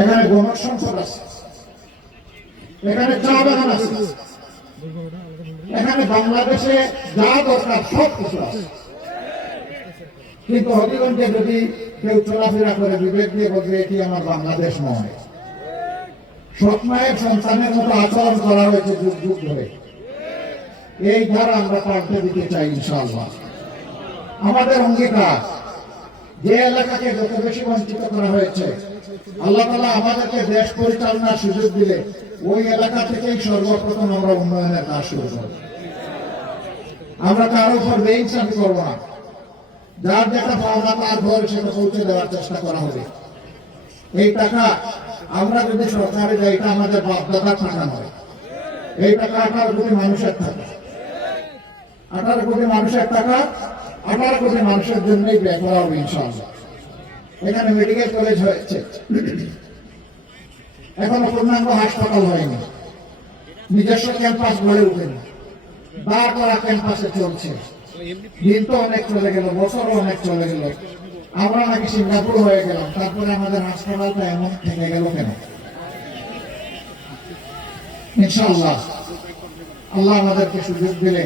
এখানে গণক সংসদ আছে। এখানে চা বাগান আছে। এখানে বাংলাদেশে যা দরকার সব কিছু আছে। কিন্তু হবিগঞ্জে যদি কেউ চলাফেরা করে, বিবেক দিয়ে বলবে, এটি আমার বাংলাদেশ নয়। স্বপ্নায়ের সন্তানের মতো আচরণ করা হয়েছে যুগ যুগ ধরে। এই ধারা আমরা পাল্টে দিতে চাই ইনশাআল্লাহ। আমাদের অঙ্গীকার যে এলাকাকে যত বেশি বঞ্চিত করা হয়েছে, আল্লাহ তালা আমাদেরকে দেশ পরিচালনার সুযোগ দিলে ওই এলাকা থেকেই সর্বপ্রথম আমরা উন্নয়নের কাজ শুরু করব আমরা কারও উপর বেইনসাফি করব না। যার যেটা পাওনা তার ঘর সেটা পৌঁছে দেওয়ার চেষ্টা করা হবে। এই টাকা আমরা যদি সরকারে যাই এটা আমাদের বাপদাদার টাকা নয়। এই টাকা আঠারো কোটি মানুষের টাকা। আঠারো কোটি মানুষের টাকা আঠারো কোটি মানুষের ইনশাআল্লাহ। এখানে মেডিকেল কলেজ হয়েছে। এখনও পূর্ণাঙ্গ হাসপাতাল হয়নি। নিজস্ব ক্যাম্পাস গড়ে করা ক্যাম্পাসে চলছে। দিন তো অনেক চলে গেল, বছরও অনেক চলে গেল। আমরা নাকি সিঙ্গাপুর হয়ে গেলাম, তারপরে আমাদের হাসপাতালটা এমন থেকে গেল কেন? ইনশাআল্লাহ। আল্লাহ আমাদেরকে সুযোগ দিলে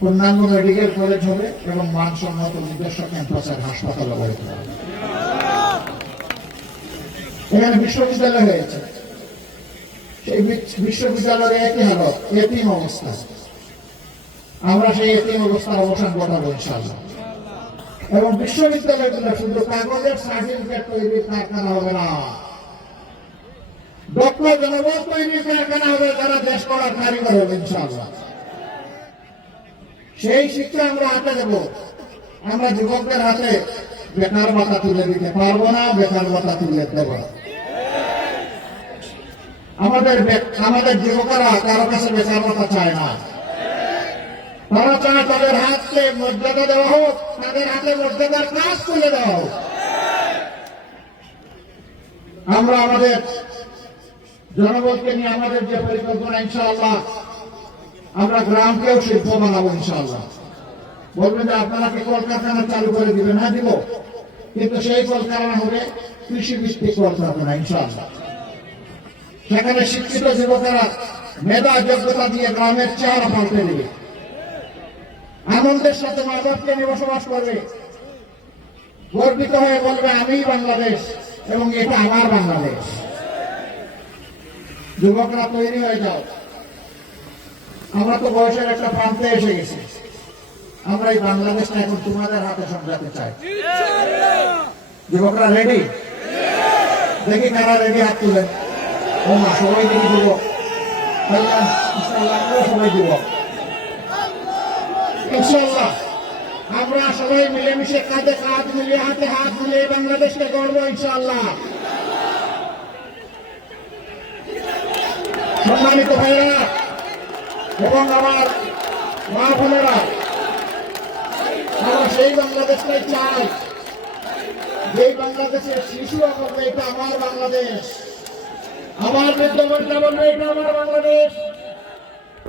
পূর্ণাঙ্গ মেডিকেল কলেজ হবে এবং মানসম্মত নিজস্ব ক্যাম্পাসের হাসপাতাল গড়ে তোলা হবে। এখানে বিশ্ববিদ্যালয় হয়েছে। সেই বিশ- বিশ্ববিদ্যালয়ের একই হালত, এতিম অবস্থা। আমরা সেই এতিম অবস্থার অবসান ঘটাবো ইনশাআল্লাহ। এবং বিশ্ববিদ্যালয়গুলো শুধু কাগজের সার্টিফিকেট তৈরির কারখানা হবে না। দক্ষ জনবল তৈরির কারখানা হবে তারা দেশ করার কারিগর হবে ইনশাআল্লাহ। সেই শিক্ষা আমরা হাতে দেব আমরা যুবকদের হাতে বেকার ভাতা তুলে দিতে পারব না, বেকার ভাতা তুলে দেব আমাদের আমাদের যুবকরা কারও কাছে বেকার ভাতা চায় না। তারা চায় তাদের হাতকে মর্যাদা দেওয়া হোক, তাদের হাতে মর্যাদার কাজ তুলে দেওয়া হোক। আমরা আমাদের জনগণকে নিয়ে আমাদের যে পরিকল্পনা, ইনশাআল্লাহ আমরা গ্রামকেও শিল্প বানাবো ইনশাআল্লাহ। বলবেন যে আপনারা কি কলকারখানা চালু করে দিবেন? না দিব। কিন্তু সেই কলকারখানা হবে কৃষি ভিত্তিক কলকারখানা, ইনশাআল্লাহ। সেখানে শিক্ষিত যুবকেরা মেধা যোগ্যতা দিয়ে গ্রামের চেহারা পাল্টে দেবে। আনন্দের সাথে মা বাপকে নিয়ে বসবাস করবে। গর্বিত হয়ে বলবে আমি বাংলাদেশ এবং এটা আমার বাংলাদেশ। যুবকরা তৈরি হয়ে যাও। আমরা তো বয়সের একটা প্রান্তে এসে গেছি। আমরা এই বাংলাদেশটা এখন তোমাদের হাতে সামলাতে চাই। যুবকরা রেডি দেখি কারা রেডি হাত তুলেন ও মা, সবাই দেখি যুবক। সবাই যুবক। আমরা সবাই মিলেমিশে কাঁধে কাঁধ মিলিয়ে, হাতে হাত মিলিয়ে বাংলাদেশকে গড়বো ইনশাআল্লাহ। সম্মানিত ভাইরা এবং আমার মা বোনেরা, আমরা সেই বাংলাদেশটাই চাই। যেই বাংলাদেশের শিশুরা বলবে এটা আমার বাংলাদেশ। আমার বৃদ্ধবনরা বলবে, এটা আমার বাংলাদেশ।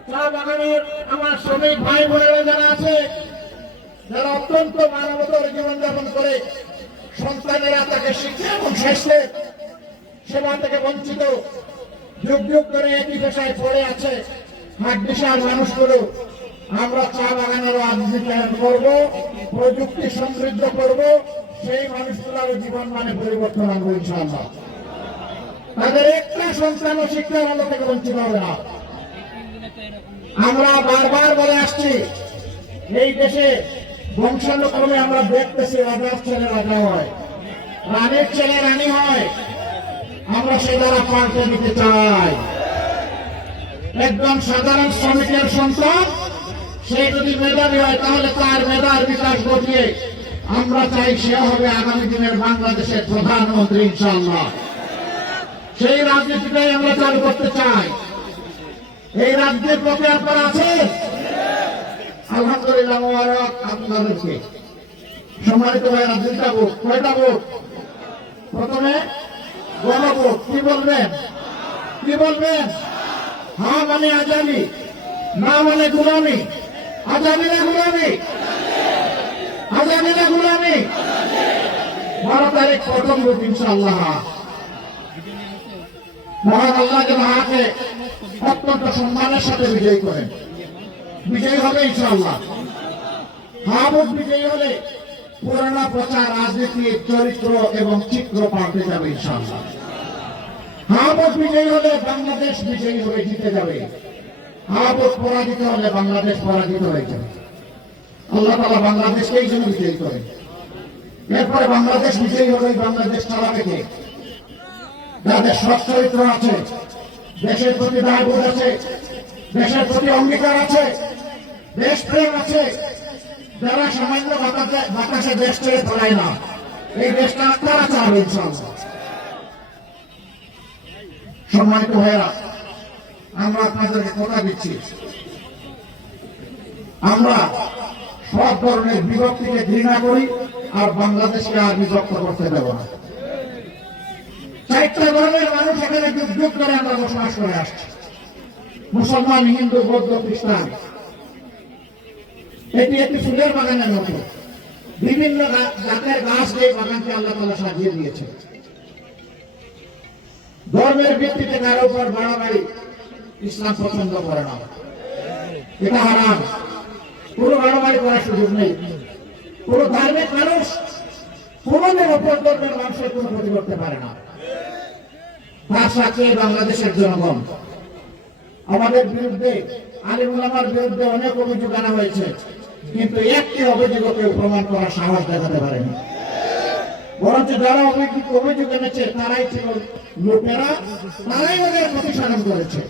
চা বাগানের আমার শ্রমিক ভাই বোনেরা যারা আছে, যারা অত্যন্ত মানবতার জীবনযাপন করে, সন্তানেরা তাকে শিক্ষা এবং স্বাস্থ্যের সেবা থেকে বঞ্চিত, যুগ যুগ ধরে একই পেশায় পড়ে আছে। হাট বিশাল মানুষগুলো আমরা চা বাগানেরও আধুনিকায়ন করব, প্রযুক্তি সমৃদ্ধ করব, সেই মানুষগুলোর জীবন মানে পরিবর্তন আনব ইনশাআল্লাহ। তাদের একটা সন্তান শিক্ষার আলো থেকে বঞ্চিত হবে না। আমরা বারবার বলে আসছি, এই দেশে বংশানুক্রমে আমরা দেখতেছি রাজার ছেলে রাজা হয়, রানীর ছেলে রানী হয়, আমরা সে দ্বারা পাল্টে দিতে চাই। একজন সাধারণ শ্রমিকের সন্তান, সে যদি মেধাবী হয়, তাহলে তার মেধার বিকাশ ঘটিয়ে আমরা চাই সে হবে আগামী দিনের বাংলাদেশের প্রধানমন্ত্রী ইনশাআল্লাহ। সেই রাজনীতিটাই আমরা চালু করতে চাই। এই রাজ্যের পথে আপনারা আছেন? আলহামদুলিল্লাহ সম্মানিত ভাইরা দুইটা ভোট, কয়টা ভোট? প্রথমে গণভোট, কি বলবেন? কি বলবেন? হ্যাঁ মানে আজাদি না মানে গুলামি। আজাদি না গুলামি। আজাদি না গুলামি। বারো তারিখ প্রথম ভোট ইনশাআল্লাহ। মহান আল্লাহ যেন হাতে অত্যন্ত সম্মানের সাথে বিজয়ী করেন। বিজয়ী হবে ইনশাআল্লাহ। হাবুদ বিজয়ী হলে পুরানা প্রচার রাজনীতির চরিত্র এবং চিত্র পাল্টে যাবে ইনশাআল্লাহ। হাবুদ বিজয়ী হলে বাংলাদেশ বিজয়ী হয়ে জিতে যাবে। হাবুদ পরাজিত হলে বাংলাদেশ পরাজিত হয়ে যাবে। আল্লাহ তালা বাংলাদেশকেই যেন বিজয়ী করেন। এরপরে বাংলাদেশ বিজয়ী হলে বাংলাদেশ চালাবে কে? যাদের সৎ চরিত্র আছে। দেশের প্রতি দায়বোধ আছে। দেশের প্রতি অঙ্গীকার আছে। দেশপ্রেম আছে। যারা সামান্য বাতাসে দেশ ছেড়ে পড়ায় না। এই দেশটা তারা চাবে ইনশাআল্লাহ। সম্মানিত ভাইয়েরা, আমরা আপনাদেরকে কথা দিচ্ছি। আমরা সব ধরনের বিভক্তিকে ঘৃণা করি আর বাংলাদেশকে আর বিভক্ত করতে দেব না। চারটা ধর্মের মানুষ এখানে যুগ যুগ ধরে আমরা বসবাস করে আসছি। মুসলমান, হিন্দু, বৌদ্ধ, খ্রিস্টান। এটি একটি ফুলের বাগানের মতো। বিভিন্ন জাতের গাছ দিয়ে বাগানকে আল্লাহ তালা সাজিয়ে দিয়েছে ধর্মের ভিত্তিতে কারও উপর বাড়াবাড়ি ইসলাম পছন্দ করে না। এটা হারাম। কোনো বাড়াবাড়ি করার সুযোগ নেই। কোন ধার্মিক মানুষ কোনদিন অপর ধর্মের মানুষের কোনো ক্ষতি করতে পারে না। তার সাথে বাংলাদেশের জনগণ? আমাদের বিরুদ্ধে আলিমুল আমার বিরুদ্ধে অনেক অভিযোগ আনা হয়েছে, কিন্তু একটি অভিযোগও কেউ প্রমাণ করার সাহস দেখাতে পারেনি। বরঞ্চ যারা অভিযোগ অভিযোগ এনেছে, তারাই ছিল লোকেরা তারাই ওদের প্রতিসাধন করেছে।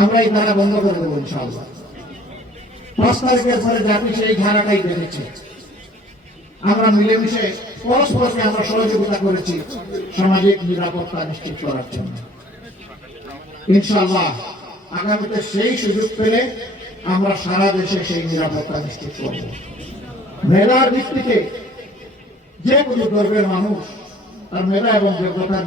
আমরা এই ধারা বন্ধ করে দেবো তারিখের পরে জাতি সেই ধারাটাই বেঁধেছে। আমরা মিলেমিশে পরস্পরকে আমরা সহযোগিতা করেছি সামাজিক নিরাপত্তা নিশ্চিত করার জন্য। ইনশাআল্লাহ, আগামীতে সেই সুযোগ পেলে আমরা সারা দেশে সেই নিরাপত্তা নিশ্চিত করব। মেলার দিক থেকে যে কোনো ধর্মের মানুষ তার মেধা এবং যোগ্যতা